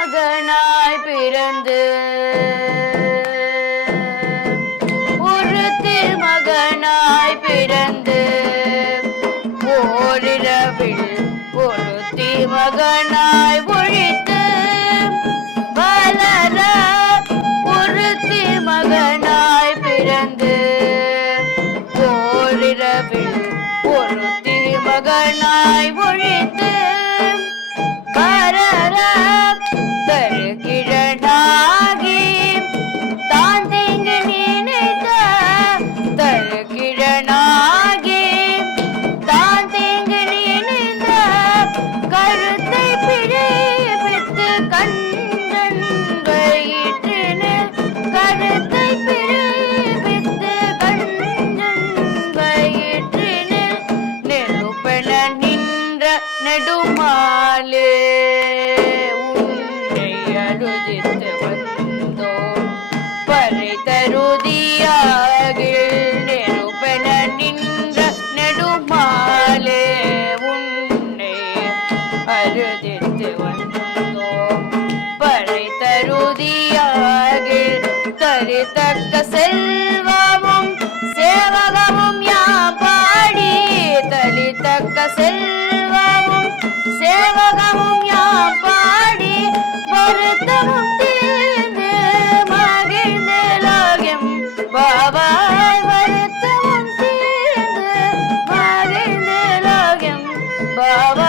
மகனாய் பிறந்து உருத்தில் மகனாய் பிறந்து ஓரிரவில் ஒரு மகனாய் நெடுமாலே உன்னை அழுதித்து வந்தோம் பறை தருதியாகில் நெருப்பென நின்ற நெடுமாலே உன்னை அழுதித்து வந்தோம் பறை தருதியாகில் தரித்தக்க செல்வமும் சேவகமும் யாம் பாடி வருத்தமும் தீர்ந்து மகிழ்ந்தலாகும். பாபாய் வருத்தமும் தீர்ந்து மகிழ்ந்தலாகும். பாபா